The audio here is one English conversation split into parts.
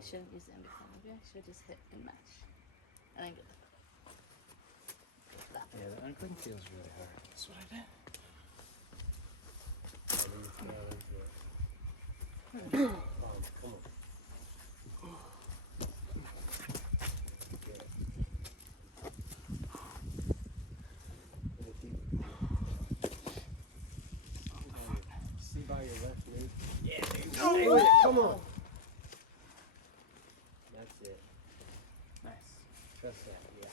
I shouldn't use the indicator. Maybe I should just hit and match. And then get that. Yeah, the uncling feels really hard. That's what I did. Come on. See by your left knee. Yeah, dude. Stay with it. Come on. That's it. Nice. Trust that. Yeah.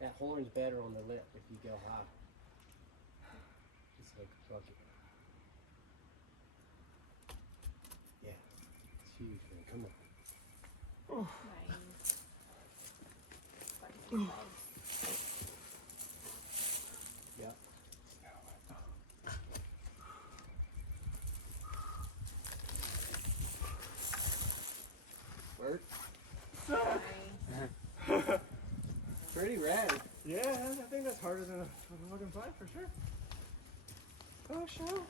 That horn's better on the lip if you go high. Just like a bucket. Yeah. It's huge, man. Come on. Nice. Spicy. Yep. Word? Nice. Pretty rad. Yeah, I think that's harder than a fucking fly for sure. Oh, show.